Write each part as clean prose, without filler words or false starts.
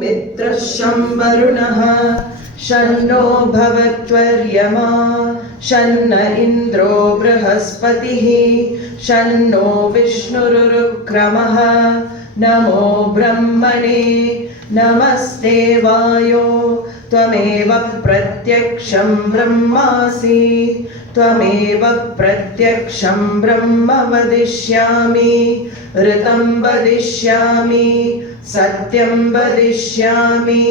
मित्रशं वरुणः शन्नो भवत्वर्यमा शन्न इन्द्रो बृहस्पतिः शन्नो विष्णुरुक्रमः नमो ब्रह्मणे नमस्ते वायो त्वमेव प्रत्यक्षं ब्रह्मासि त्वमेव प्रत्यक्षं ब्रह्म वदिष्यामि ऋतं वदिष्यामि सत्यं वदिष्यामि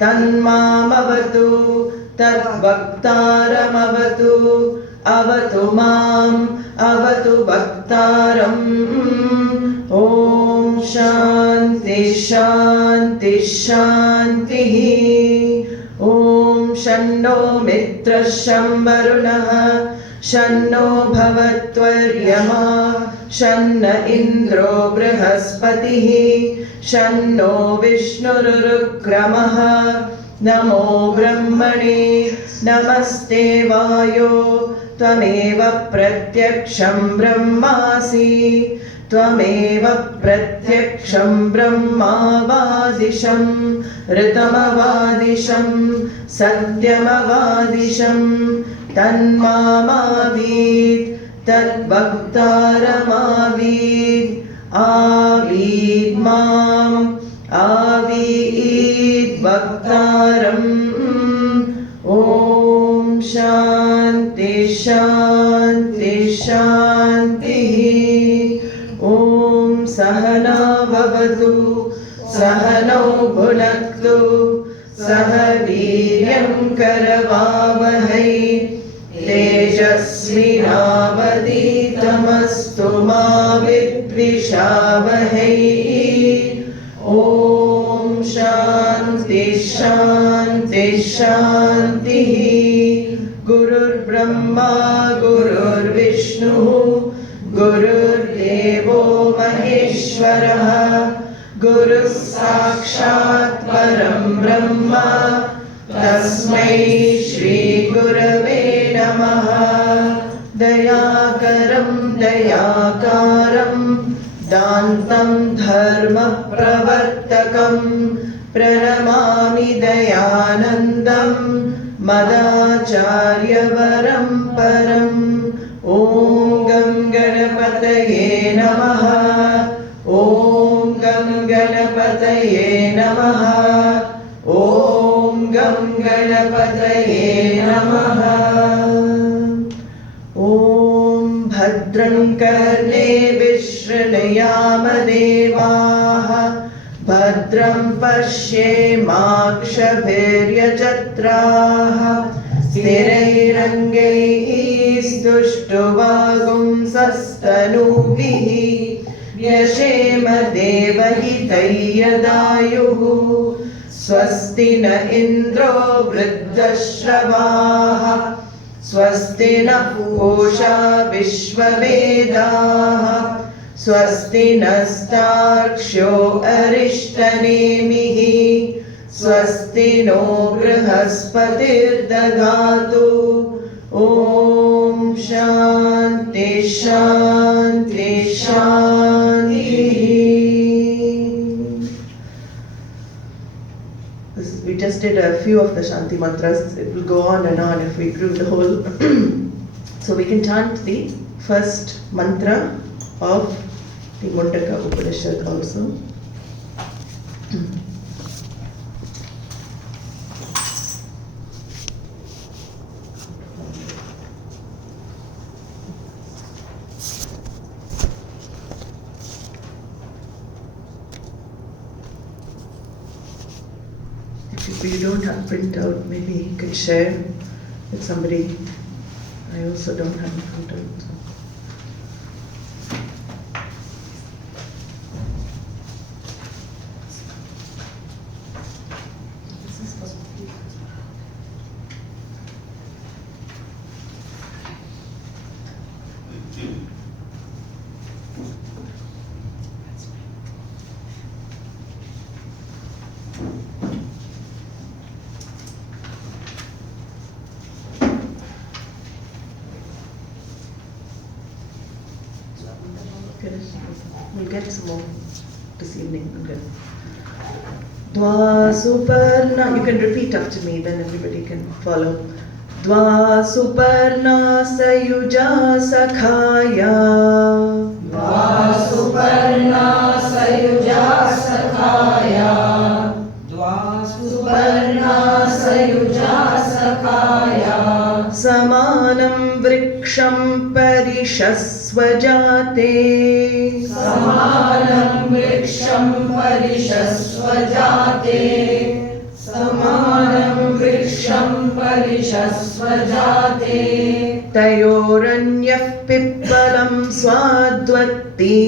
तन्मामवतु तद्वक्तारमवतु अवतु माम् अवतु वक्तारम् ॐ शान्ति शान्ति शान्तिः ॐ शन्नो मित्रशं वरुणः शन्नो भवत्वर्यमा शन्न इन्द्रो बृहस्पतिः शन्नो विष्णुरुक्रमः नमो ब्रह्मणे नमस्ते वायो त्वमेव प्रत्यक्षं ब्रह्मासि त्वमेव प्रत्यक्षं ब्रह्मावादिशं ऋतमवादिशं सत्यमवादिशं तन्मामावीत् तद्वक्तारमावीत् आवीत् माम् आवीत् वक्तारम् ॐ शान्ति शान्ति शान्तिः ॐ सहना भवतु सहनौ भुनक्तु सह वीर्यं करवावहै तेजस्विनावधीतमस्तु मा विद्विषावहै ॐ शान्ति शान्ति शान्तिः गुरुर्ब्रह्मा गुरुर्विष्णुः गुरुर्देवो महेश्वरः गुरुः साक्षात् परं ब्रह्म तस्मै श्री गुरवे नमः दयाकरं दयाकारं दान्तं धर्मप्रवर्तकं प्रणमामि दयानन्दं मदाचार्यवरं परम् ॐ गं गणपतये नमः ॐ गं गणपतये नमः ॐ गं गणपतये नमः ॐ भद्रं कर्णेभिः शृणुयाम देवाः भद्रं पश्येमाक्षभिर्यजत्राः स्थिरैरङ्गैः स्तुष्टुवागुंसस्तनूभिः व्यशेम देवहितं यदायुः स्वस्ति न इन्द्रो वृद्धश्रवाः स्वस्ति नः पूषा विश्ववेदाः स्वस्ति नस्तार्क्ष्यो अरिष्टनेमिः स्वस्ति नो बृहस्पतिर्दधातु ॐ शान्ति शान्ति शान्तिः. We just did a few of the Shanti mantras. It will go on and on if we do the whole. So we can chant the first mantra of the Mundaka Upanishad also. If you don't have printout, maybe you can share with somebody. I also don't have a printout. So. We'll get some more. this evening. Okay. Dva Suparna, you can repeat after me, then everybody can follow. Dva Suparna Sayuja Sakhaya. Dva Suparna Sayuja Sakhaya. Dva Suparna Sayuja Sakhaya. Samanam Vriksham Parishasvajate. Samanam Vriksham Parishasvajate. Samanam Vriksham Parishasvajate. Tayoranyah Pippalam Swadvati.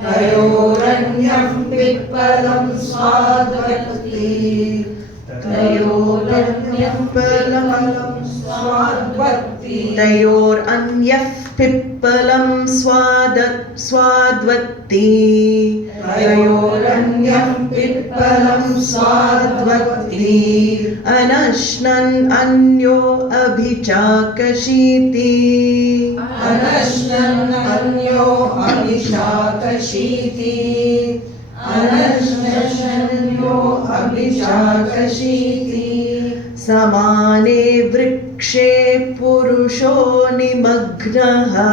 Tayoranyam Pippalam Swadvati. Tayoranyam Pippalam Swadvati. Tayoranyah Pippalam Swadvati. Tayoranyam Pippalam Swadvati. Anashnan Anyo Abhichakashiti. Anashnan Anyo Abhishakashiti. Anashnan Anyo Abhishakashiti. Samane Vrikshe Purusho Nimagnaha.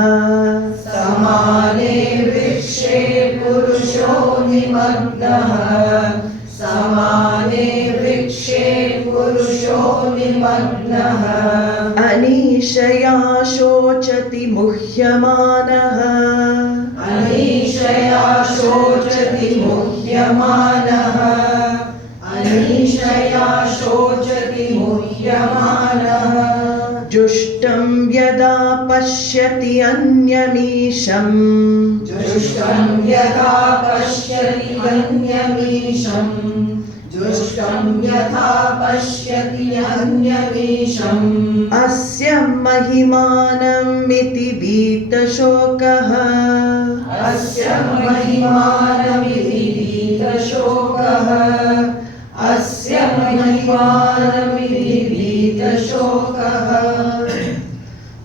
Samane Vrikshe Purusho Nimagnaha. Samane Vrikshe Purusho Nimagnaha. Anishaya Shochati Muhyamanaha. Anishaya Shochati Muhyamanaha. Anishaya Shochati Muhyamanaha. Jushtam Yada Pashyati Anyamisham. Jushtam Yatha Pashyati Anyamisham. Jushtam Yatha Pashyati Anyamisham. Asya Mahimanam Iti Vita Shokaha. Asya Mahimanamiti Vita Shokaha. Asya Mahimanamiti Vita Shokaha.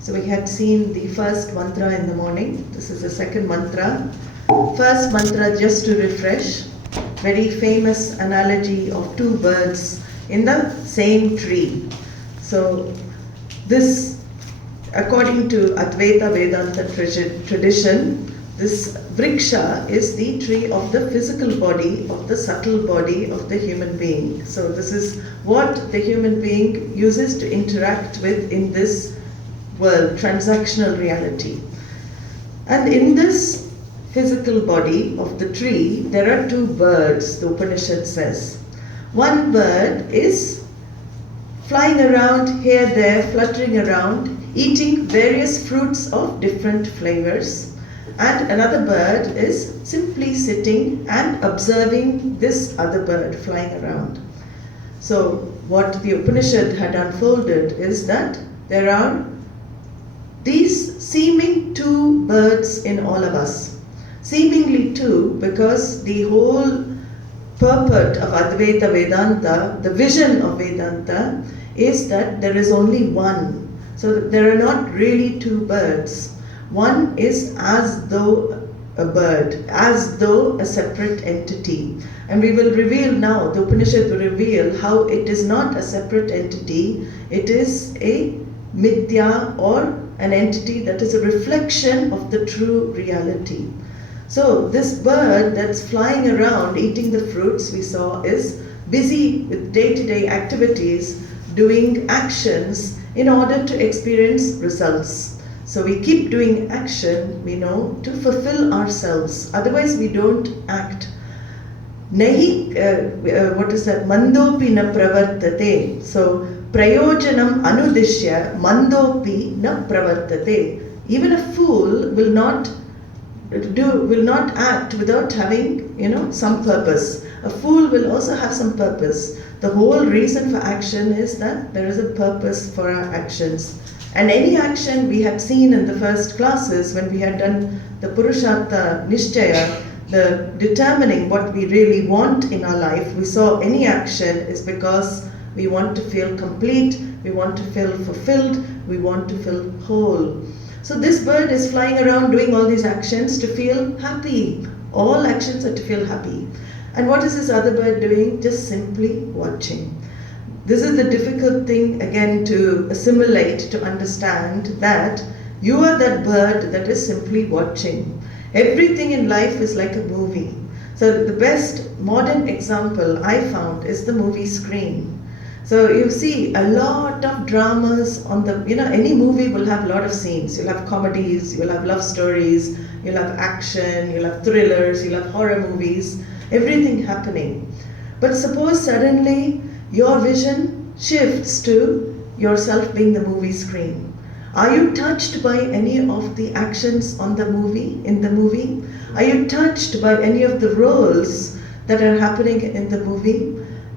So we had seen the first mantra in the morning. This is the second mantra. First mantra, just to refresh, very famous analogy of two birds in the same tree. So this, according to Advaita Vedanta tradition, this vriksha is the tree of the physical body, of the subtle body of the human being. So this is what the human being uses to interact with in this world, transactional reality. And in this physical body of the tree, there are two birds, the Upanishad says. One bird is flying around here, there, fluttering around, eating various fruits of different flavors. And another bird is simply sitting and observing this other bird flying around. So what the Upanishad had unfolded is that there are these seeming two birds in all of us. Seemingly two, because the whole purport of Advaita Vedanta, the vision of Vedanta, is that there is only one. So that there are not really two birds. One is as though a bird, as though a separate entity. And we will reveal now, the Upanishad will reveal how it is not a separate entity, it is a mithya, or an entity that is a reflection of the true reality. So this bird that's flying around eating the fruits we saw is busy with day-to-day activities, doing actions in order to experience results. So we keep doing action, we know, to fulfill ourselves. Otherwise we don't act. Nahi, what is that? Mandopi na pravartate. So prayojanam anudishya mandopi na pravartate. Even a fool will not act without having, some purpose. A fool will also have some purpose. The whole reason for action is that there is a purpose for our actions. And any action we had seen in the first classes when we had done the Purushartha Nishchaya, the determining what we really want in our life, we saw any action is because we want to feel complete, we want to feel fulfilled, we want to feel whole. So this bird is flying around doing all these actions to feel happy, All actions are to feel happy. And what is this other bird doing? Just simply watching. This is the difficult thing again to assimilate, to understand that you are that bird that is simply watching. Everything in life is like a movie. So the best modern example I found is the movie screen. So you see a lot of dramas on the, any movie will have a lot of scenes. You'll have comedies, you'll have love stories, you'll have action, you'll have thrillers, you'll have horror movies, everything happening. But suppose suddenly your vision shifts to yourself being the movie screen. Are you touched by any of the actions on the movie, in the movie? Are you touched by any of the roles that are happening in the movie?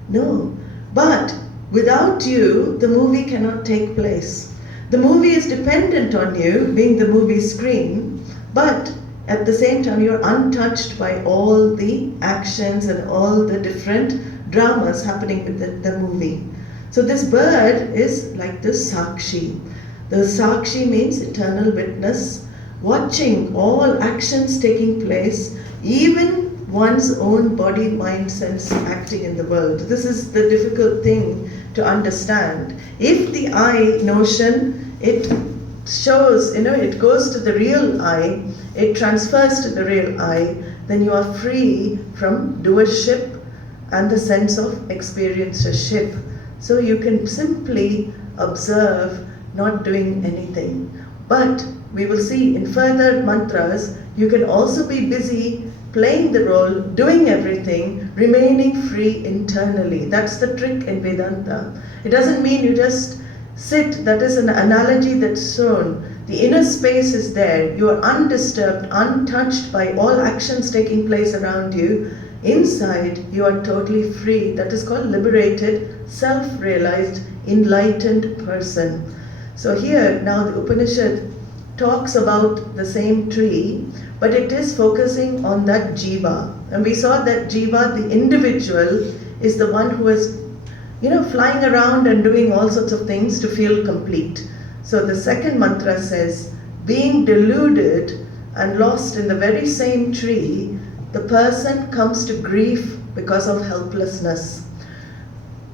No. But without you, the movie cannot take place. The movie is dependent on you being the movie screen, but at the same time you're untouched by all the actions and all the different dramas happening with the movie. So this bird is like the Sakshi. The Sakshi means eternal witness, watching all actions taking place, even one's own body, mind, sense acting in the world. This is the difficult thing to understand. If the I notion, it shows, it goes to the real I, it transfers to the real I, then you are free from doership and the sense of experiencership. So you can simply observe, not doing anything. But we will see in further mantras, you can also be busy playing the role, doing everything, remaining free internally. That's the trick in Vedanta. It doesn't mean you just sit. That is an analogy that's shown. The inner space is there. You are undisturbed, untouched by all actions taking place around you. Inside, you are totally free. That is called liberated, self-realized, enlightened person. So here, now the Upanishad talks about the same tree, but it is focusing on that jiva. And we saw that jiva, the individual, is the one who is, flying around and doing all sorts of things to feel complete. So the second mantra says, being deluded and lost in the very same tree, the person comes to grief because of helplessness.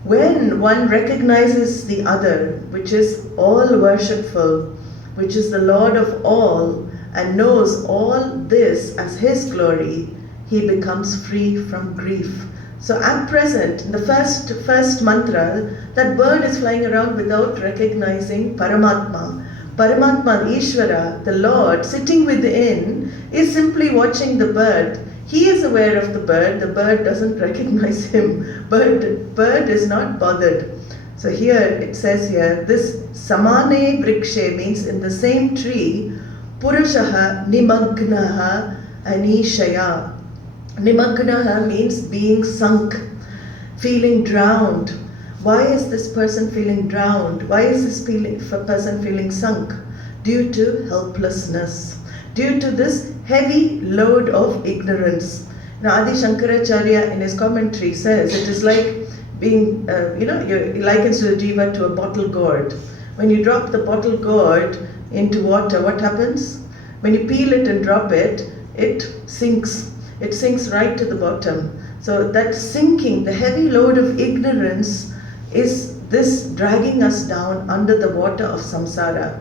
When one recognizes the other, which is all worshipful, which is the Lord of all, and knows all this as his glory, he becomes free from grief. So at present, in the first mantra, that bird is flying around without recognizing Paramatma. Paramatma, Ishvara, the Lord, sitting within, is simply watching the bird. He is aware of the bird doesn't recognize him, but the bird is not bothered. So here, it says here, this samane vrikshe means in the same tree, Purushaha nimagnaha anishaya. Nimagnaha means being sunk, feeling drowned. Why is this person feeling drowned? Why is this person feeling sunk? Due to helplessness, due to this heavy load of ignorance. Now Adi Shankaracharya in his commentary says it is like being, he likens the jiva to a bottle gourd. When you drop the bottle gourd into water, what happens? When you peel it and drop it, it sinks. It sinks right to the bottom. So that sinking, the heavy load of ignorance, is this dragging us down under the water of samsara.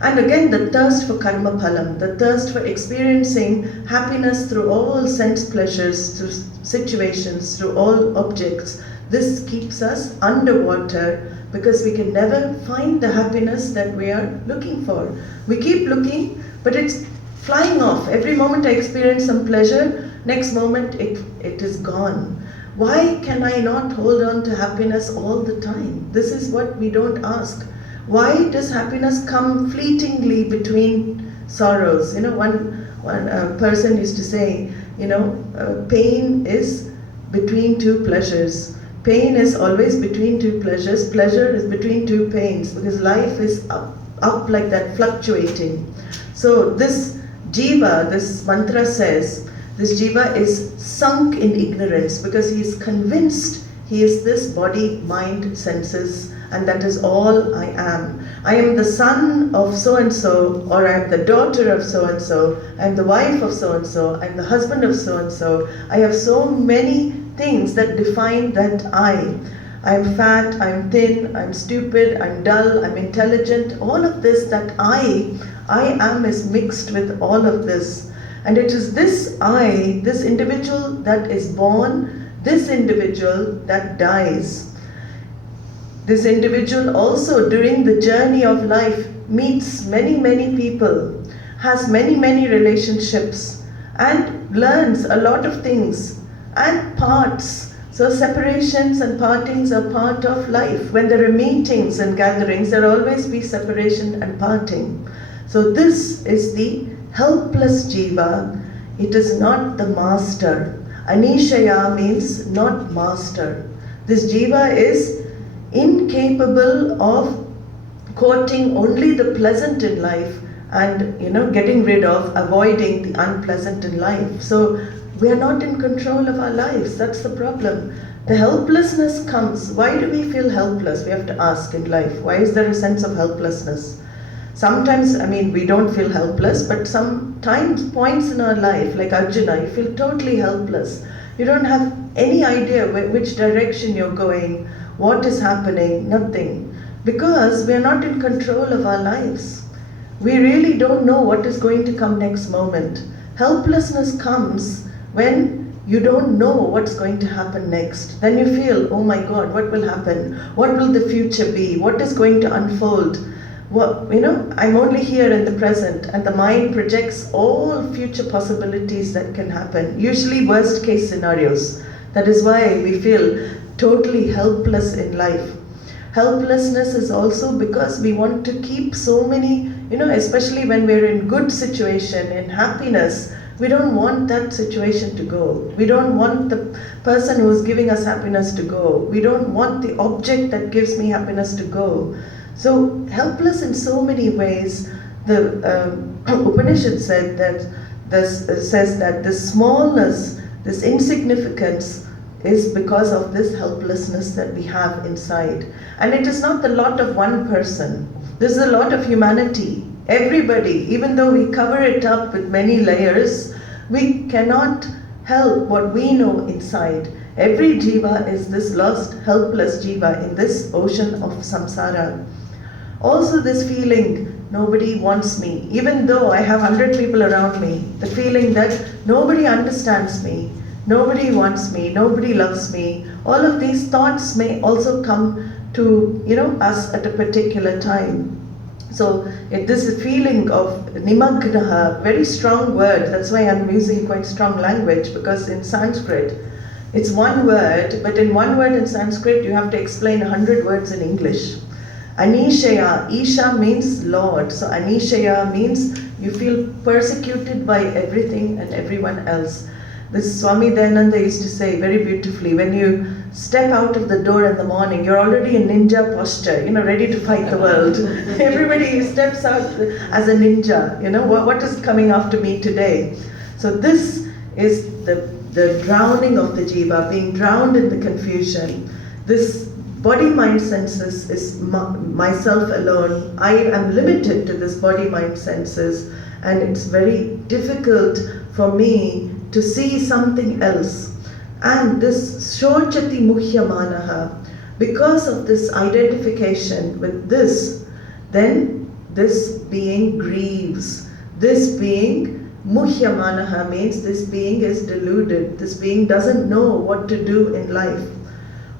And again, the thirst for karma phalam, the thirst for experiencing happiness through all sense pleasures, through situations, through all objects. This keeps us underwater because we can never find the happiness that we are looking for. We keep looking, but it's flying off. Every moment I experience some pleasure, next moment it is gone. Why can I not hold on to happiness all the time? This is what we don't ask. Why does happiness come fleetingly between sorrows? One person used to say, pain is between two pleasures. Pain is always between two pleasures. Pleasure is between two pains, because life is up like that, fluctuating. So this jiva, this mantra says, this jiva is sunk in ignorance because he is convinced he is this body, mind, senses, and that is all I am. I am the son of so-and-so, or I am the daughter of so-and-so, I am the wife of so-and-so, I am the husband of so-and-so. I have so many things that define that I. I am fat, I am thin, I am stupid, I am dull, I am intelligent. All of this that I am is mixed with all of this. And it is this I, this individual that is born, this individual that dies. This individual also during the journey of life meets many people, has many relationships, and learns a lot of things, and parts. So separations and partings are part of life. When there are meetings and gatherings, there will always be separation and parting. So this is the helpless jiva. It is not the master. Anishaya means not master. This jiva is incapable of courting only the pleasant in life and getting rid of, avoiding the unpleasant in life. So we are not in control of our lives. That's the problem. The helplessness comes. Why do we feel helpless? We have to ask in life. Why is there a sense of helplessness? Sometimes, we don't feel helpless, but sometimes points in our life, like Arjuna, you feel totally helpless. You don't have any idea which direction you're going, what is happening, nothing. Because we are not in control of our lives. We really don't know what is going to come next moment. Helplessness comes when you don't know what's going to happen next. Then you feel, oh my God, what will happen? What will the future be? What is going to unfold? I'm only here in the present, and the mind projects all future possibilities that can happen, usually worst case scenarios. That is why we feel totally helpless in life. Helplessness is also because we want to keep so many, especially when we're in good situation, in happiness, we don't want that situation to go. We don't want the person who is giving us happiness to go. We don't want the object that gives me happiness to go. So helpless in so many ways. The Upanishad says that this smallness, this insignificance is because of this helplessness that we have inside. And it is not the lot of one person. This is a lot of humanity. Everybody, even though we cover it up with many layers, we cannot help what we know inside. Every jiva is this lost, helpless jiva in this ocean of samsara. Also this feeling, nobody wants me. Even though I have 100 people around me, the feeling that nobody understands me, nobody wants me, nobody loves me. All of these thoughts may also come to us at a particular time. So this feeling of nimagnaha, very strong word. That's why I'm using quite strong language, because in Sanskrit, it's one word, but in one word in Sanskrit, you have to explain 100 words in English. Anishaya, Isha means Lord. So Anishaya means you feel persecuted by everything and everyone else. This Swami Dayananda used to say very beautifully, when you step out of the door in the morning, you're already in ninja posture, ready to fight the world. Everybody steps out as a ninja, what is coming after me today? So this is the drowning of the jiva, being drowned in the confusion. This body, mind, senses is myself alone. I am limited to this body, mind, senses, and it's very difficult for me to see something else. And this shochati muhyamanaha, because of this identification with this, then this being grieves. This being muhyamanaha means this being is deluded. This being doesn't know what to do in life.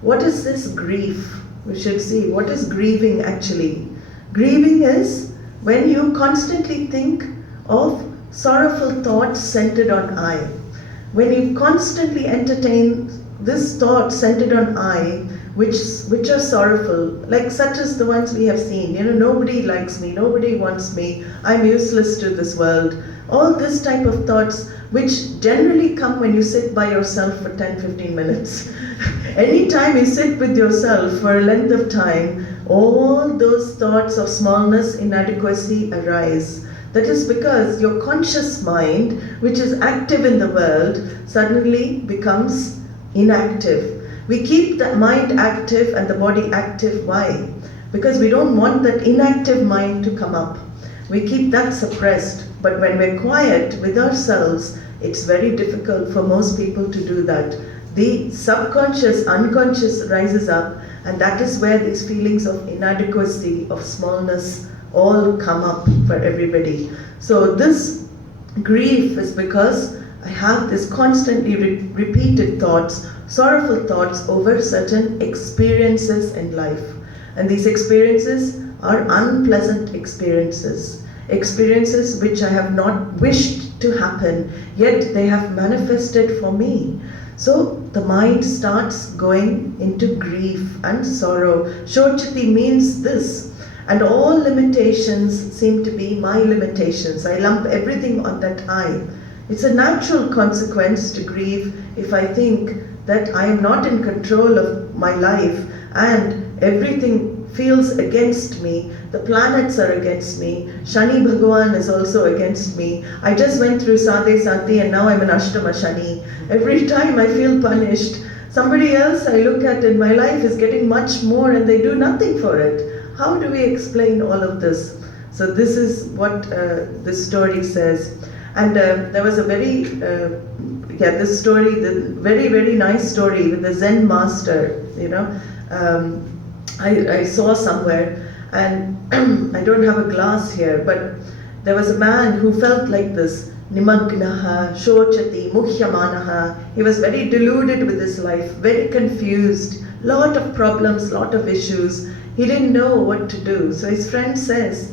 What is this grief? We should see, what is grieving actually? Grieving is when you constantly think of sorrowful thoughts centered on I. When you constantly entertain this thought centered on I, which are sorrowful, like such as the ones we have seen, nobody likes me, nobody wants me, I'm useless to this world. All this type of thoughts, which generally come when you sit by yourself for 10-15 minutes. Anytime you sit with yourself for a length of time, all those thoughts of smallness, inadequacy arise. That is because your conscious mind, which is active in the world, suddenly becomes inactive. We keep the mind active and the body active. Why? Because we don't want that inactive mind to come up. We keep that suppressed. But when we're quiet with ourselves, it's very difficult for most people to do that. The subconscious, unconscious rises up, and that is where these feelings of inadequacy, of smallness, all come up for everybody. So this grief is because I have this constantly repeated thoughts, sorrowful thoughts over certain experiences in life. And these experiences are unpleasant experiences. Experiences which I have not wished to happen, yet they have manifested for me. So the mind starts going into grief and sorrow. Shochati means this. And all limitations seem to be my limitations. I lump everything on that I. It's a natural consequence to grieve if I think that I am not in control of my life and everything feels against me. The planets are against me. Shani Bhagavan is also against me. I just went through Sadhe Sati and now I'm in Ashtama Shani. Every time I feel punished, somebody else I look at in my life is getting much more and they do nothing for it. How do we explain all of this? So this is what this story says. And there was a this story, the very, very nice story with the Zen master, I saw somewhere, and I don't have a glass here, but there was a man who felt like this, nimagnaha, shochati, muhyamanaha. He was very deluded with his life, very confused, lot of problems, lot of issues. He didn't know what to do. So his friend says,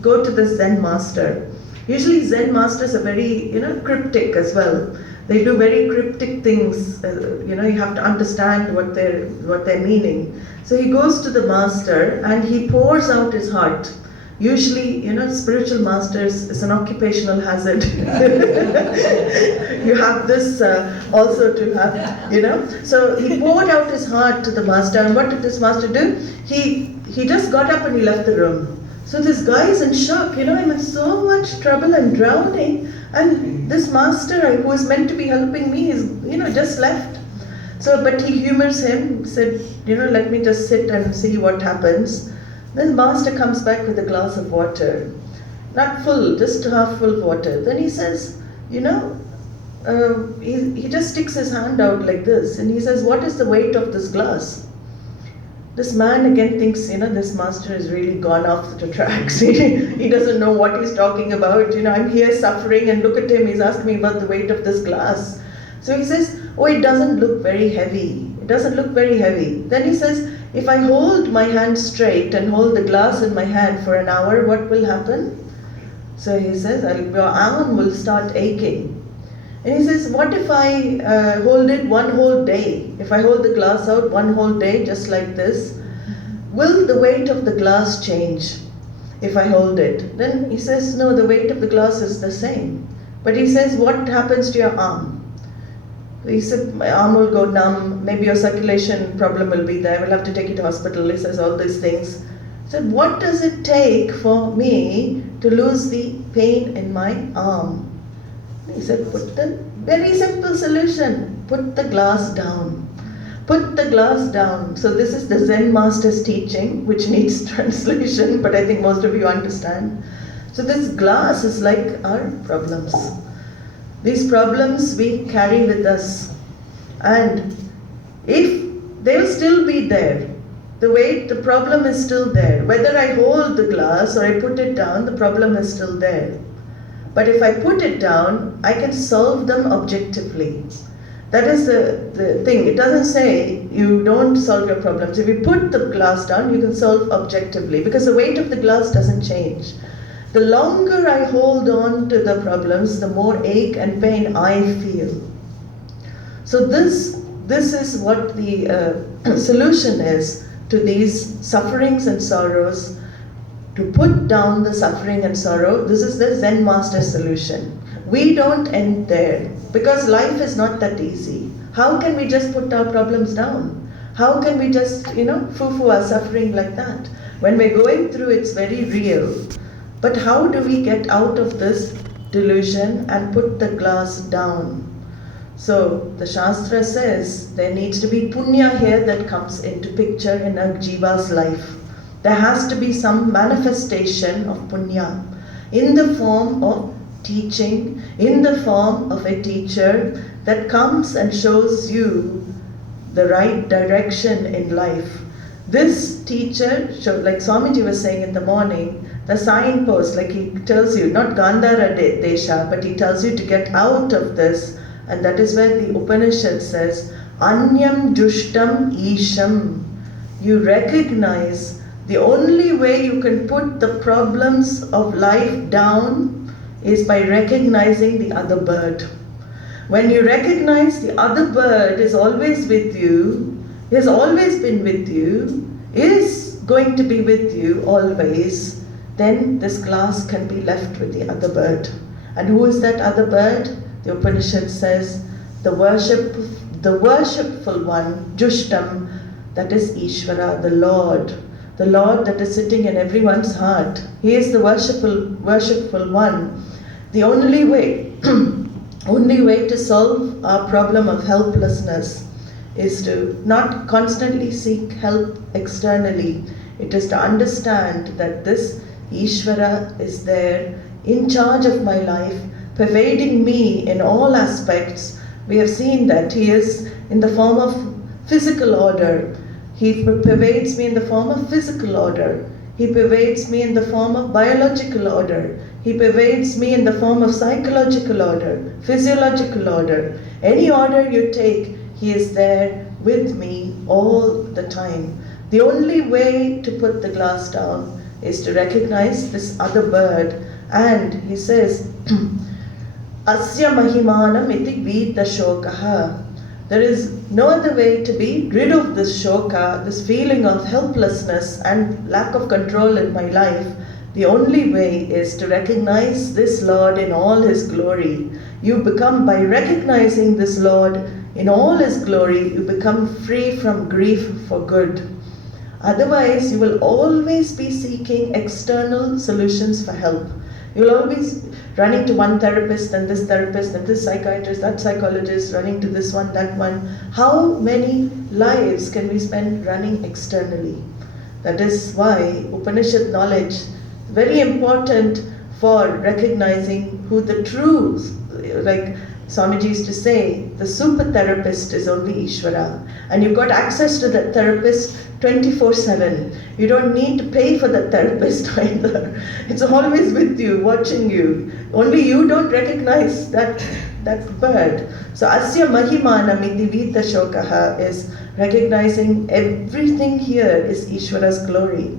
go to the Zen master. Usually Zen masters are very, cryptic as well. They do very cryptic things. You have to understand what they're meaning. So he goes to the master and he pours out his heart. Usually, spiritual masters is an occupational hazard. You have this also to have, So he poured out his heart to the master, and what did this master do? He just got up and he left the room. So this guy is in shock, I'm in so much trouble and drowning, and this master who is meant to be helping me is, just left. So, but he humors him, said, let me just sit and see what happens. Then master comes back with a glass of water, not full, just half full water. Then he says, he just sticks his hand out like this, and he says, what is the weight of this glass? This man again thinks, this master has really gone off the tracks. He doesn't know what he's talking about. I'm here suffering, and look at him, he's asking me about the weight of this glass. So he says, oh, it doesn't look very heavy. It doesn't look very heavy. Then he says, if I hold my hand straight and hold the glass in my hand for an hour, what will happen? So he says, your arm will start aching. And he says, what if I hold it one whole day? If I hold the glass out one whole day, just like this, will the weight of the glass change if I hold it? Then he says, no, the weight of the glass is the same. But he says, what happens to your arm? He said, my arm will go numb, maybe your circulation problem will be there, we'll have to take you to hospital. He says all these things. He said, what does it take for me to lose the pain in my arm? He said, put the very simple solution, put the glass down. Put the glass down. So this is the Zen master's teaching, which needs translation, but I think most of you understand. So this glass is like our problems. These problems we carry with us, and if they will still be there, the problem is still there. Whether I hold the glass or I put it down, the problem is still there. But if I put it down, I can solve them objectively. That is the thing. It doesn't say you don't solve your problems. If you put the glass down, you can solve objectively, because the weight of the glass doesn't change. The longer I hold on to the problems, the more ache and pain I feel. So this is what the solution is to these sufferings and sorrows, to put down the suffering and sorrow. This is the Zen master solution. We don't end there, because life is not that easy. How can we just put our problems down? How can we just, foo-foo our suffering like that? When we're going through, it's very real. But how do we get out of this delusion and put the glass down? So the Shastra says there needs to be punya here that comes into picture in a jiva's life. There has to be some manifestation of punya in the form of teaching, in the form of a teacher that comes and shows you the right direction in life. This teacher, like Swamiji was saying in the morning, the signpost, like he tells you, not Gandhara Desha, but he tells you to get out of this. And that is where the Upanishad says, Anyam Jushtam Isham. You recognize the only way you can put the problems of life down is by recognizing the other bird. When you recognize the other bird is always with you, has always been with you, is going to be with you always, then this glass can be left with the other bird. And who is that other bird? The Upanishad says, the worshipful one, Jushtam, that is Ishvara, the Lord that is sitting in everyone's heart. He is the worshipful one. The only way to solve our problem of helplessness is to not constantly seek help externally. It is to understand that this Ishvara is there in charge of my life, pervading me in all aspects. We have seen that He is in the form of physical order. He pervades me in the form of physical order. He pervades me in the form of biological order. He pervades me in the form of psychological order, physiological order. Any order you take, He is there with me all the time. The only way to put the glass down is to recognize this other bird. And he says, Asya mahimanam iti vita shokaha. There is no other way to be rid of this shoka, this feeling of helplessness and lack of control in my life. The only way is to recognize this Lord in all His glory. You become, by recognizing this Lord in all His glory, you become free from grief for good. Otherwise, you will always be seeking external solutions for help. You will always running to one therapist and this psychiatrist, that psychologist, running to this one, that one. How many lives can we spend running externally? That is why Upanishad knowledge is very important for recognizing who the true, like Swamiji used to say, the super therapist is only Ishvara. And you've got access to that therapist 24/7. You don't need to pay for that therapist either. It's always with you, watching you. Only you don't recognize that bird. So Asya Mahimanam iti Vita Shokaha is recognizing everything here is Ishvara's glory.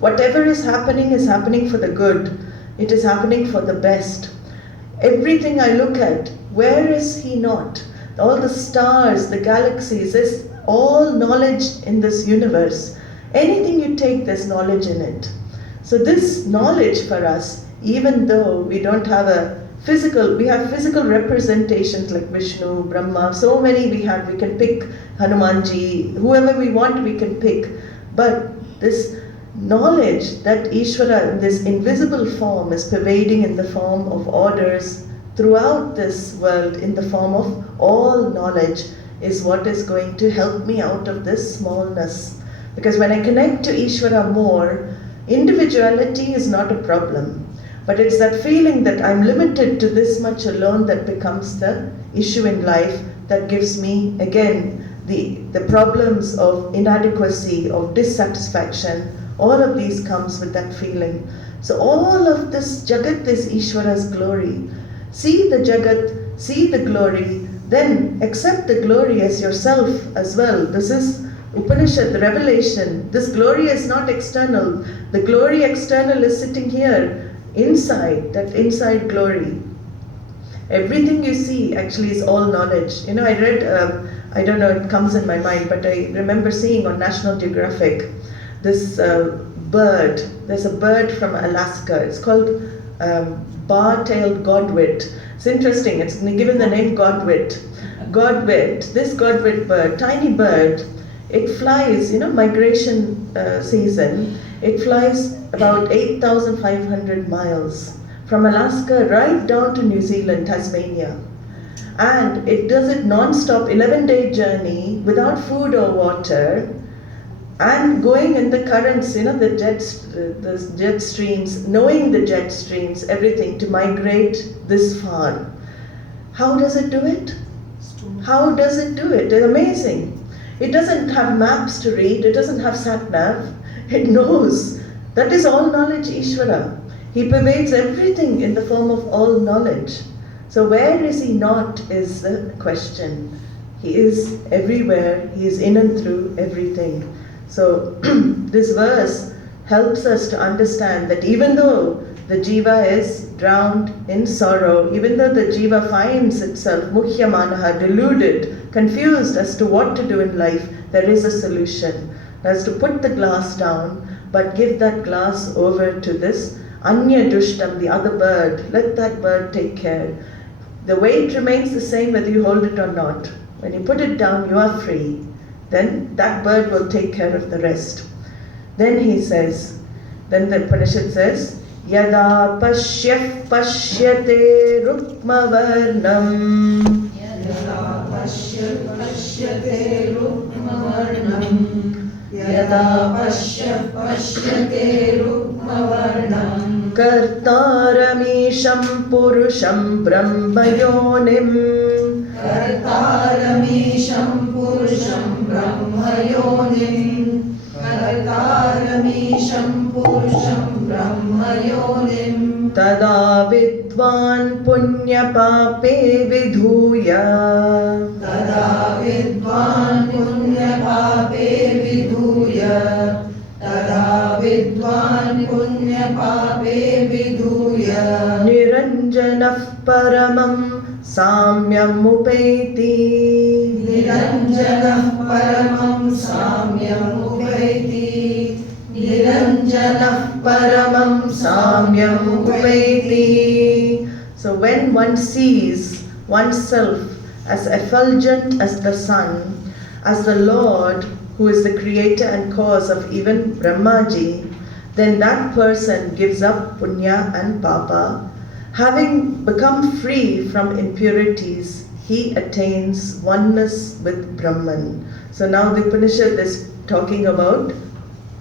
Whatever is happening for the good. It is happening for the best. Everything I look at, where is He not? All the stars, the galaxies, there's all knowledge in this universe. Anything you take, there's knowledge in it. So this knowledge for us, even though we don't have we have physical representations like Vishnu, Brahma, so many we can pick Hanumanji, whoever we want we can pick. But this knowledge that Ishvara in this invisible form is pervading in the form of orders throughout this world, in the form of all knowledge, is what is going to help me out of this smallness. Because when I connect to Ishvara more, individuality is not a problem. But it's that feeling that I'm limited to this much alone that becomes the issue in life that gives me, again, the problems of inadequacy, of dissatisfaction. All of these comes with that feeling. So all of this Jagat is Ishvara's glory. See the Jagat, see the glory, then accept the glory as yourself as well. This is Upanishad, the revelation. This glory is not external. The glory external is sitting here, inside, that inside glory. Everything you see actually is all knowledge. You know, I read, I don't know, it comes in my mind, but I remember seeing on National Geographic this bird. There's a bird from Alaska. It's called bar-tailed godwit. It's interesting. It's given the name godwit. Godwit, this godwit bird, tiny bird, it flies, migration season, it flies about 8,500 miles from Alaska right down to New Zealand, Tasmania. and it does it non-stop, 11-day journey without food or water, and going in the currents, the jet streams, knowing the jet streams, everything, to migrate this far. How does it do it? How does it do it? It's amazing. It doesn't have maps to read, it doesn't have sat-nav, it knows. That is all knowledge, Ishvara. He pervades everything in the form of all knowledge. So where is he not is the question. He is everywhere, he is in and through everything. So this verse helps us to understand that even though the jiva is drowned in sorrow, even though the jiva finds itself muhyamanaha, deluded, confused as to what to do in life, there is a solution. That's to put the glass down, but give that glass over to this anya dushtam, the other bird. Let that bird take care. The weight remains the same whether you hold it or not. When you put it down, you are free. Then that bird will take care of the rest. Then he says, then the Upanishad says, Yada pashyah pashyate rukma varnam. Yada pashyate rukma varnam. Yada pashyate rukma varnam. Kartaramisham purusham brahmayonim. Kartaramisham purusham brahmayonim. Kartaramisham purusham brahmayonim. Tada vidvan punya pape vidhuya. Tada vidvan punya pape vidhuya. Tada vidvan punya pape vidhuya. Niranjanah paramam samyam upeti. Niranjanah paramam samyam upeti. Niranjanah Paramam samyam upeti. So when one sees oneself as effulgent as the sun, as the Lord who is the creator and cause of even Brahmaji, then that person gives up punya and papa. Having become free from impurities, he attains oneness with Brahman. So now the Upanishad is talking about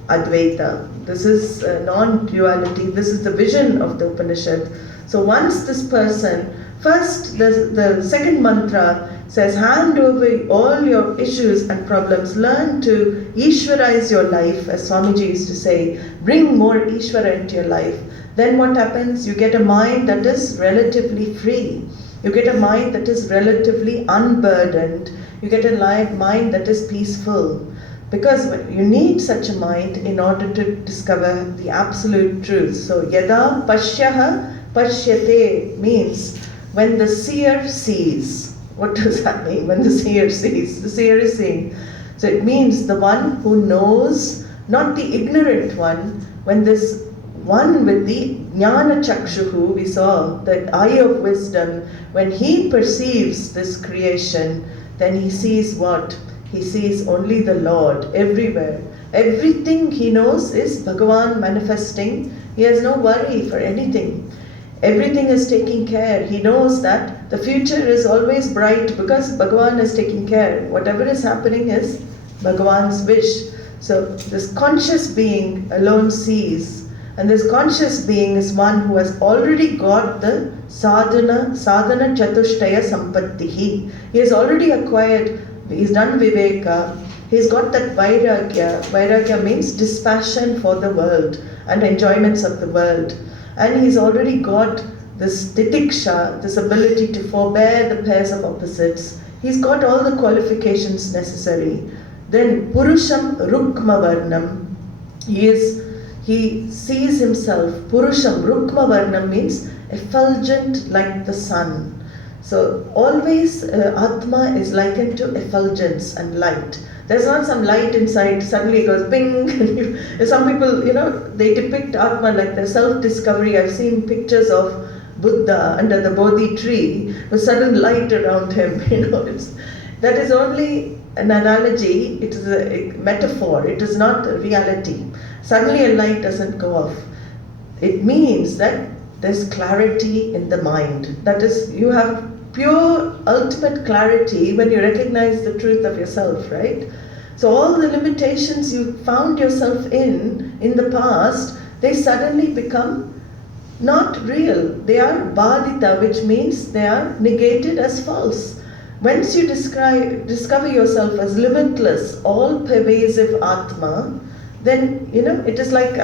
Advaita. This is non-duality. This is the vision of the Upanishad. So once this person, first the second mantra says, hand over all your issues and problems. Learn to Ishvarize your life, as Swamiji used to say. Bring more Ishvara into your life. Then what happens? You get a mind that is relatively free. You get a mind that is relatively unburdened. You get a mind that is peaceful. Because you need such a mind in order to discover the absolute truth. So, yada pashyaha pashyate means when the seer sees. What does that mean? When the seer sees? The seer is seeing. So it means the one who knows, not the ignorant one. When this one with the jnana chakshuhu, we saw that eye of wisdom, when he perceives this creation, then he sees what? He sees only the Lord everywhere. Everything he knows is Bhagavan manifesting. He has no worry for anything. Everything is taking care. He knows that the future is always bright because Bhagavan is taking care. Whatever is happening is Bhagavan's wish. So this conscious being alone sees. And this conscious being is one who has already got the sadhana chatushtaya sampattihi. He has already acquired. He's done viveka, he's got that vairagya. Vairagya means dispassion for the world and enjoyments of the world. And he's already got this titiksha, this ability to forbear the pairs of opposites. He's got all the qualifications necessary. Then Purusham Rukma Varnam, he sees himself, Purusham Rukma Varnam means effulgent like the sun. So always Atma is likened to effulgence and light. There's not some light inside, suddenly it goes bing. Some people, they depict Atma like their self-discovery. I've seen pictures of Buddha under the Bodhi tree with sudden light around him. That is only an analogy, it is a metaphor, it is not a reality. Suddenly a light doesn't go off. It means that there's clarity in the mind. That is, you have pure ultimate clarity when you recognize the truth of yourself, right? So all the limitations you found yourself in the past, they suddenly become not real. They are badita, which means they are negated as false. Once you discover yourself as limitless, all-pervasive Atma, then, it is like,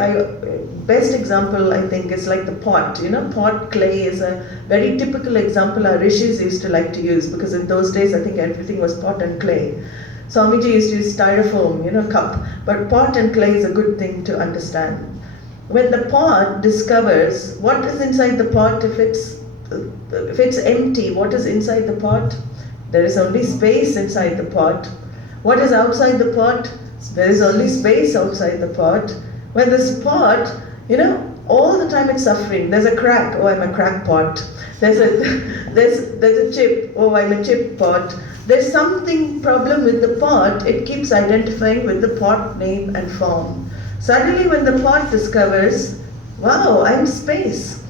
best example I think is like the pot. Pot clay is a very typical example our rishis used to like to use, because in those days I think everything was pot and clay. Swamiji used to use styrofoam, cup, but pot and clay is a good thing to understand. When the pot discovers what is inside the pot, if it's empty, what is inside the pot? There is only space inside the pot. What is outside the pot? There is only space outside the pot. When this pot, all the time it's suffering. There's a crack. Oh, I'm a crack pot. There's a chip. Oh, I'm a chip pot. There's something problem with the pot. It keeps identifying with the pot name and form. Suddenly when the pot discovers, wow, I'm space.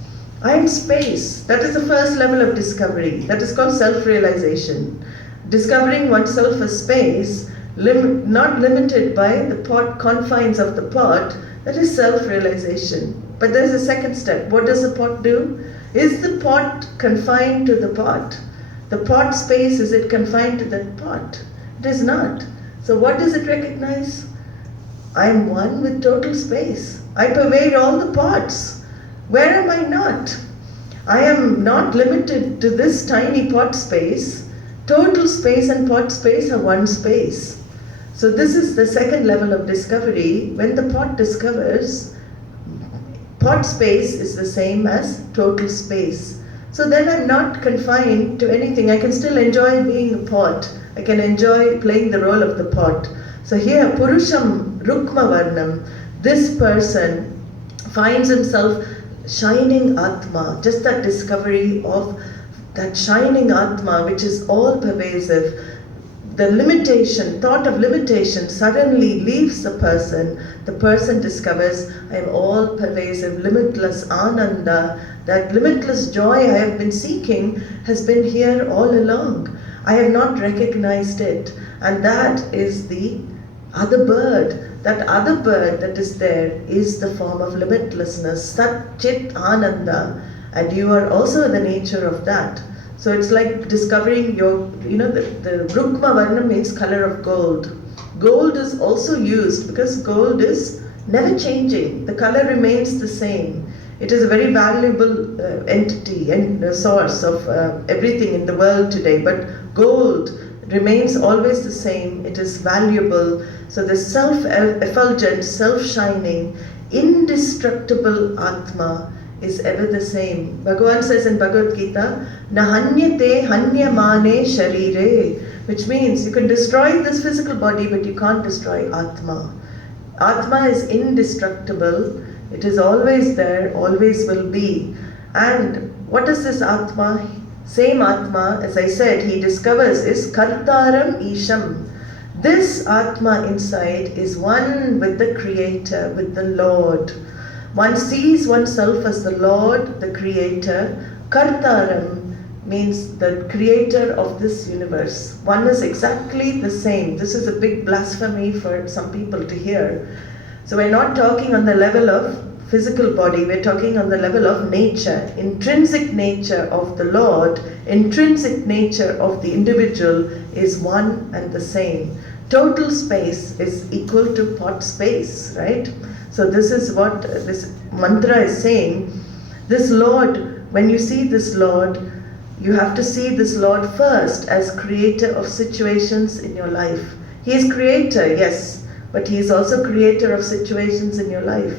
I'm space. That is the first level of discovery. That is called self-realization. Discovering oneself as space, not limited by the pot confines of the pot, that is self-realization. But there is a second step. What does the pot do? Is the pot confined to the pot? The pot space, is it confined to that pot? It is not. So what does it recognize? I am one with total space. I pervade all the pots. Where am I not? I am not limited to this tiny pot space. Total space and pot space are one space. So this is the second level of discovery. When the pot discovers, pot space is the same as total space. So then I'm not confined to anything. I can still enjoy being a pot. I can enjoy playing the role of the pot. So here, Purusham Rukma Varnam, this person finds himself shining Atma, just that discovery of that shining Atma, which is all pervasive. The limitation, thought of limitation suddenly leaves the person. The person discovers, I am all pervasive, limitless Ananda. That limitless joy I have been seeking has been here all along. I have not recognized it. And that is the other bird. That other bird that is there is the form of limitlessness, Sat Chit Ananda, and you are also the nature of that. So it's like discovering your, the Rukma Varna means color of gold. Gold is also used because gold is never changing. The color remains the same. It is a very valuable entity and source of everything in the world today. But gold remains always the same. It is valuable. So the self-effulgent, self-shining, indestructible Atma is ever the same. Bhagavan says in Bhagavad Gita, Na hanyate hanyamane sharire, which means you can destroy this physical body, but you can't destroy Atma. Atma is indestructible. It is always there, always will be. And what is this Atma? Same Atma, as I said, he discovers is Kartaram Isham. This Atma inside is one with the Creator, with the Lord. One sees oneself as the Lord, the Creator. Kartaram means the Creator of this universe. One is exactly the same. This is a big blasphemy for some people to hear. So we're not talking on the level of physical body, we're talking on the level of nature, intrinsic nature of the Lord, intrinsic nature of the individual is one and the same. Total space is equal to pot space, right? So this is what this mantra is saying. This Lord, when you see this Lord, you have to see this Lord first as creator of situations in your life. He is creator, yes, but he is also creator of situations in your life.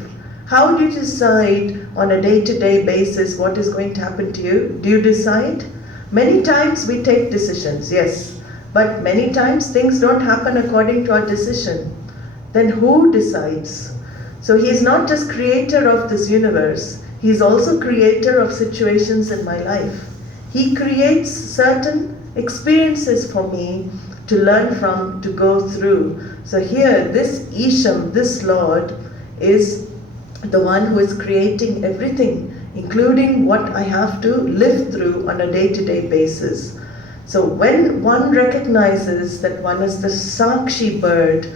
How do you decide on a day-to-day basis what is going to happen to you? Do you decide? Many times we take decisions, yes, but many times things don't happen according to our decision. Then who decides? So he is not just creator of this universe, he is also creator of situations in my life. He creates certain experiences for me to learn from, to go through. So here, this Isham, this Lord, is the one who is creating everything including what I have to live through on a day-to-day basis. So when one recognizes that one is the Sakshi bird,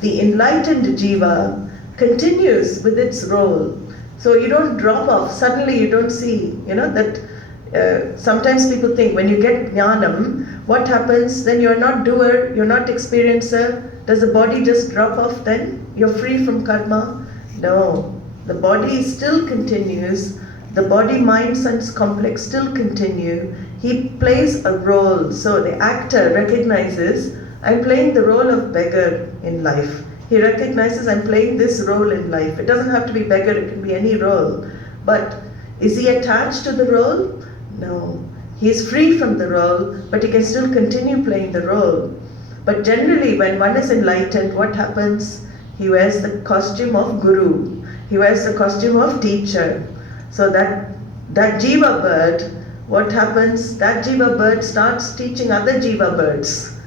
the enlightened jiva continues with its role. So you don't drop off, suddenly you don't see, that sometimes people think when you get jnanam, what happens? Then you're not doer, you're not experiencer. Does the body just drop off then? You're free from karma? No, the body still continues. The body, mind, sense complex still continue. He plays a role. So the actor recognizes, I'm playing the role of beggar in life. He recognizes I'm playing this role in life. It doesn't have to be beggar, it can be any role. But is he attached to the role? No. He is free from the role, but he can still continue playing the role. But generally, when one is enlightened, what happens? He wears the costume of guru. He wears the costume of teacher. So that jiva bird, what happens? That jiva bird starts teaching other jiva birds.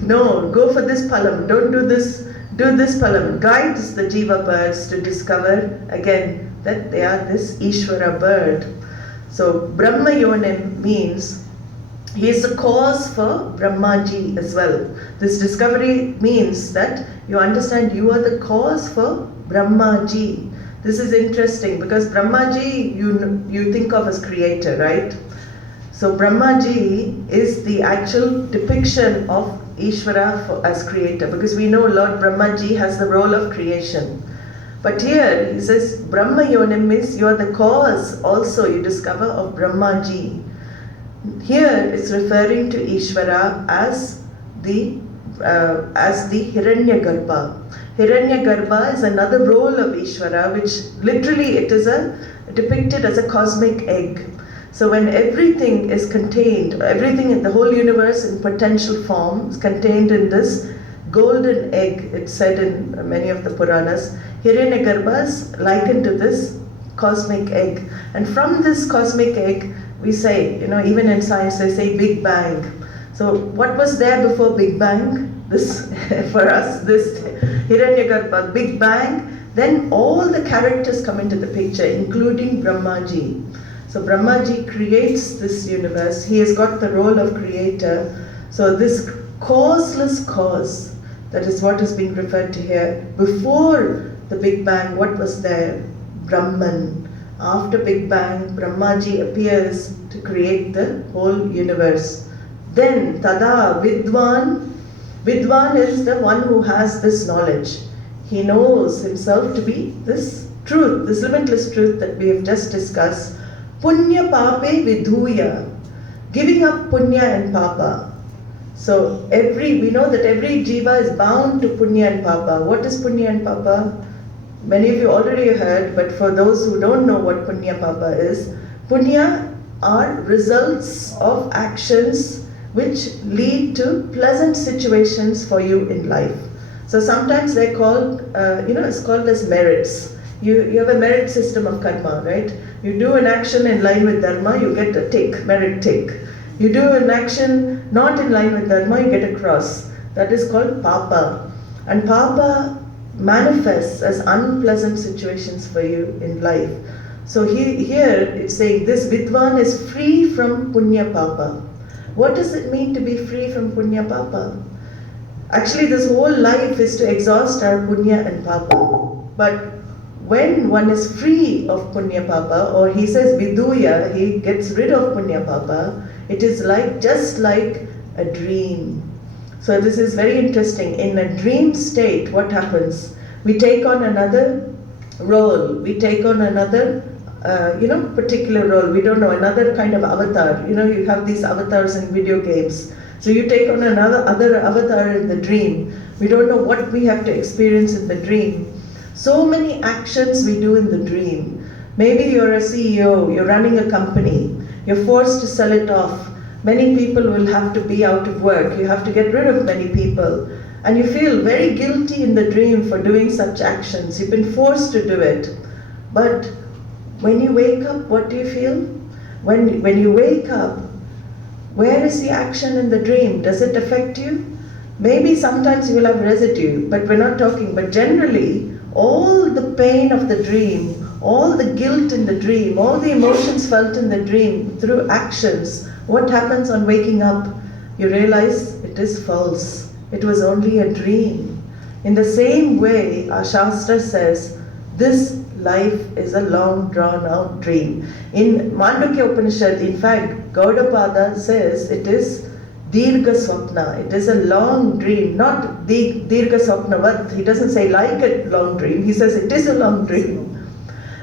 No, go for this palam, don't do this palam. Guides the jiva birds to discover again that they are this Ishvara bird. So Brahma Yonim means he is the cause for Brahmaji as well. This discovery means that you understand you are the cause for Brahmaji. This is interesting because Brahmaji you think of as creator, right? So Brahmaji is the actual depiction of Ishvara as creator, because we know Lord Brahmaji has the role of creation. But here he says Brahma Yonim means you are the cause also, you discover, of Brahmaji. Here it's referring to Ishvara as the Hiranyagarbha. Hiranyagarbha is another role of Ishvara, which literally it is depicted as a cosmic egg. So when everything is contained, everything in the whole universe in potential form is contained in this golden egg, it's said in many of the Puranas, Hiranyagarbha is likened to this cosmic egg. And from this cosmic egg, we say, even in science they say Big Bang. So what was there before Big Bang? This, for us, this Hiranyagarbha, Big Bang, then all the characters come into the picture, including Brahmaji. So Brahmaji creates this universe. He has got the role of creator. So this causeless cause, that is what is being referred to here. Before the Big Bang, what was there? Brahman. After Big Bang, Brahmaji appears to create the whole universe. Then Tada Vidwan. Vidwan is the one who has this knowledge. He knows himself to be this truth, this limitless truth that we have just discussed. Punya pape vidhuya, giving up punya and papa. So we know that every jiva is bound to punya and papa. What is punya and papa? Many of you already heard, but for those who don't know what punya papa is, punya are results of actions which lead to pleasant situations for you in life. So sometimes they're called, it's called as merits. You have a merit system of karma, right? You do an action in line with dharma, you get a tick, merit tick. You do an action not in line with dharma, you get a cross. That is called papa. And papa manifests as unpleasant situations for you in life. So here it's saying this Vidwan is free from punya papa. What does it mean to be free from punya papa? Actually, this whole life is to exhaust our punya and papa. But when one is free of punya papa, or he says viduya, he gets rid of punya papa, it is just like a dream. So this is very interesting. In a dream state, what happens? We take on another role. We take on another, particular role. We don't know, another kind of avatar. You have these avatars in video games. So you take on other avatar in the dream. We don't know what we have to experience in the dream. So many actions we do in the dream. Maybe you're a CEO, you're running a company, you're forced to sell it off. Many people will have to be out of work. You have to get rid of many people. And you feel very guilty in the dream for doing such actions. You've been forced to do it. But when you wake up, what do you feel? When you wake up, where is the action in the dream? Does it affect you? Maybe sometimes you will have residue, but we're not talking. But generally, all the pain of the dream, all the guilt in the dream, all the emotions felt in the dream through actions, what happens on waking up? You realize it is false. It was only a dream. In the same way, our Shastra says, this life is a long drawn out dream. In Mundaka Upanishad, in fact, Gaudapada says it is Dipa-Swamini. It is a long dream, not Dipa-Swamini. He doesn't say like a long dream, he says it is a long dream.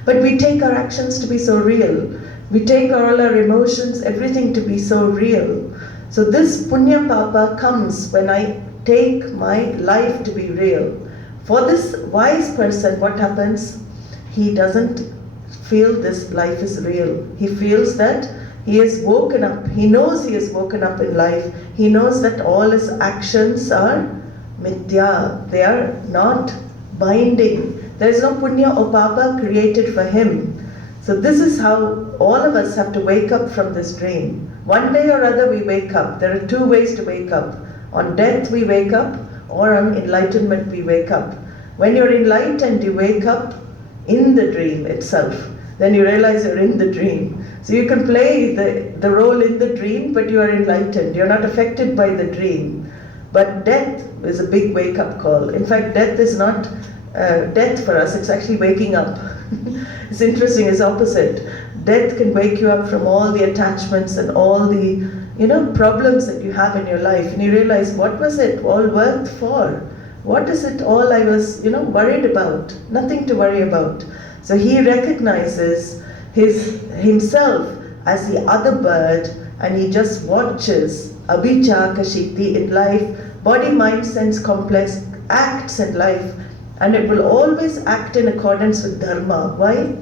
But we take our actions to be so real. We take all our emotions, everything to be so real. So this Punya Papa comes when I take my life to be real. For this wise person, what happens? He doesn't feel this life is real. He feels that he is woken up. He knows he is woken up in life. He knows that all his actions are mithya. They are not binding. There is no punya or papa created for him. So this is how all of us have to wake up from this dream. One day or other we wake up. There are two ways to wake up. On death we wake up, or on enlightenment we wake up. When you're enlightened, you wake up in the dream itself. Then you realize you're in the dream. So you can play the role in the dream, but you are enlightened. You're not affected by the dream. But death is a big wake-up call. In fact, death is not death for us, it's actually waking up. It's interesting, it's opposite. Death can wake you up from all the attachments and all the problems that you have in your life, and you realize, what was it all worth for? What is it all I was worried about? Nothing to worry about. So he recognizes himself as the other bird, and he just watches abhichakashiti in life. Body, mind, sense complex acts in life, and it will always act in accordance with dharma. Why?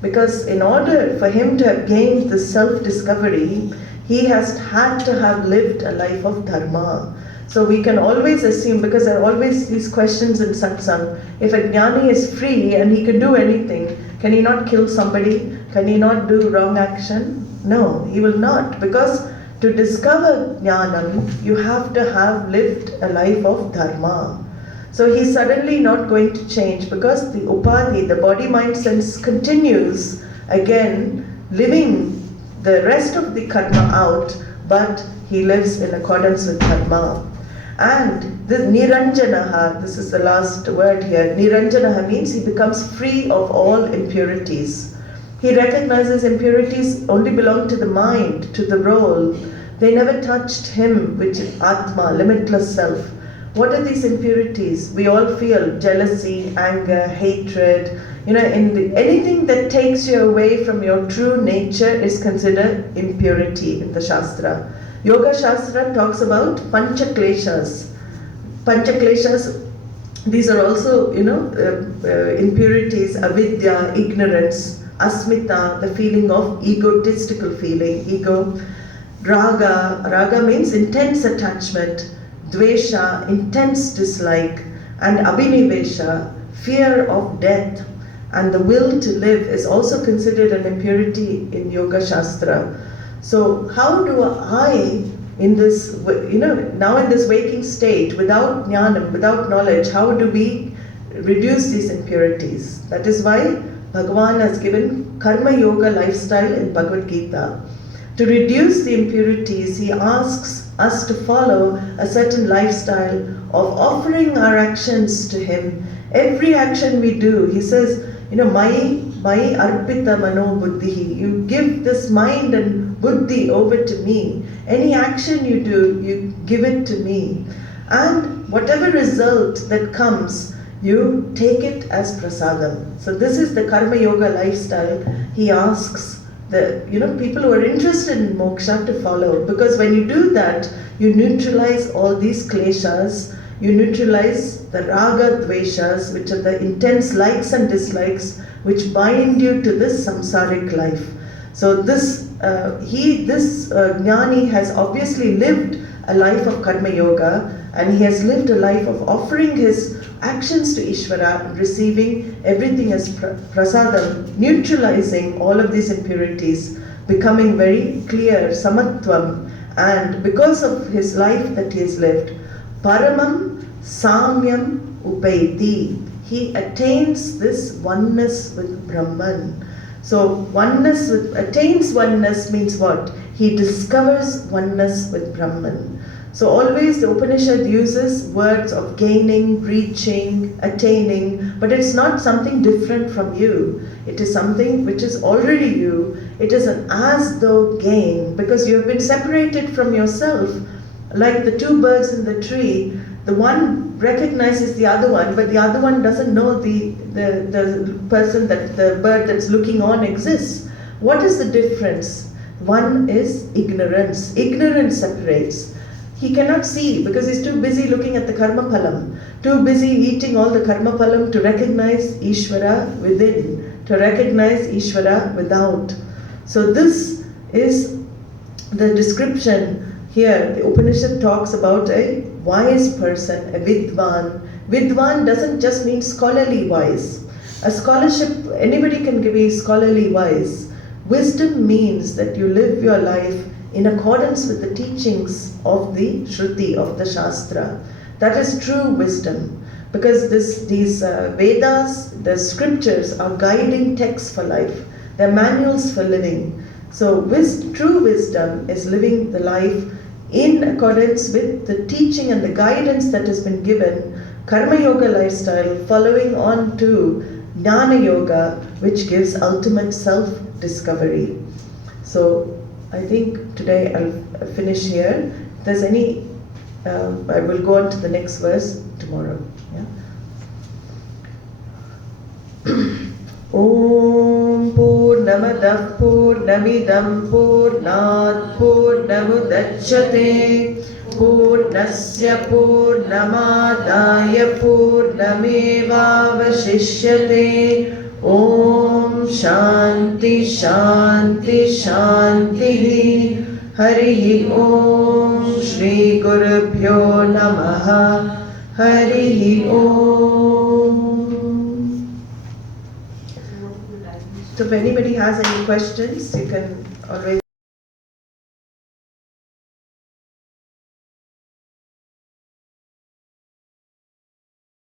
Because in order for him to have gained the self-discovery, he has had to have lived a life of dharma. So we can always assume, because there are always these questions in satsang, if a jnani is free and he can do anything, can he not kill somebody? Can he not do wrong action? No, he will not, because to discover jnanam, you have to have lived a life of dharma. So he's suddenly not going to change, because the upadhi, the body, mind, sense continues again living the rest of the karma out, but he lives in accordance with dharma. And this niranjanaha, this is the last word here, niranjanaha means he becomes free of all impurities. He recognizes impurities only belong to the mind, to the role. They never touched him, which is atma, limitless self. What are these impurities? We all feel jealousy, anger, hatred. Anything that takes you away from your true nature is considered impurity in the Shastra. Yoga Shastra talks about panchakleshas. Panchakleshas, these are also, impurities, avidya, ignorance, asmita, the feeling of egotistical feeling, ego. Raga means intense attachment. Dvesha, intense dislike. And abhinivesha, fear of death. And the will to live is also considered an impurity in Yoga Shastra. So how do I, in this, now in this waking state, without jnanam, without knowledge, how do we reduce these impurities? That is why Bhagavan has given Karma Yoga lifestyle in Bhagavad Gita. To reduce the impurities, he asks us to follow a certain lifestyle of offering our actions to him. Every action we do, he says, Mai arpita mano buddhi. You give this mind and buddhi over to me. Any action you do, you give it to me. And whatever result that comes, you take it as prasadam. So this is the Karma Yoga lifestyle he asks the people who are interested in moksha to follow. Because when you do that, you neutralize all these kleshas. You neutralize the raga dveshas, which are the intense likes and dislikes which bind you to this samsaric life. So this jnani has obviously lived a life of karma yoga, and he has lived a life of offering his actions to Ishvara and receiving everything as prasadam, neutralizing all of these impurities, becoming very clear, samatvam. And because of his life that he has lived, paramam samyam upaiti, he attains this oneness with Brahman. So attains oneness means what? He discovers oneness with Brahman. So always the Upanishad uses words of gaining, reaching, attaining, but it's not something different from you. It is something which is already you. It is an as though gain, because you have been separated from yourself. Like the two birds in the tree, the one recognizes the other one, but the other one doesn't know the person, that the bird that's looking on exists. What is the difference? One is ignorance. Ignorance separates. He cannot see because he's too busy looking at the karma phalam, too busy eating all the karma phalam to recognize Ishvara within, to recognize Ishvara without. So this is the description here. The Upanishad talks about a wise person, a vidvan. Vidvan doesn't just mean scholarly wise. A scholarship, anybody can be scholarly wise. Wisdom means that you live your life in accordance with the teachings of the Shruti, of the Shastra. That is true wisdom, because these Vedas, the scriptures, are guiding texts for life. They're manuals for living. So true wisdom is living the life in accordance with the teaching and the guidance that has been given, Karma Yoga lifestyle, following on to Jnana Yoga, which gives ultimate self-discovery. So I think today I'll finish here. If there's any, I will go on to the next verse tomorrow. Om Purnamadah Purnamidam Purnat Purnamudachyate Purnasya Purnamadaya Purnamevavashishyate. Om Shanti Shanti Shanti. Hari Om Shri Gurubhyo Namaha. Hari Om. So if anybody has any questions, you can always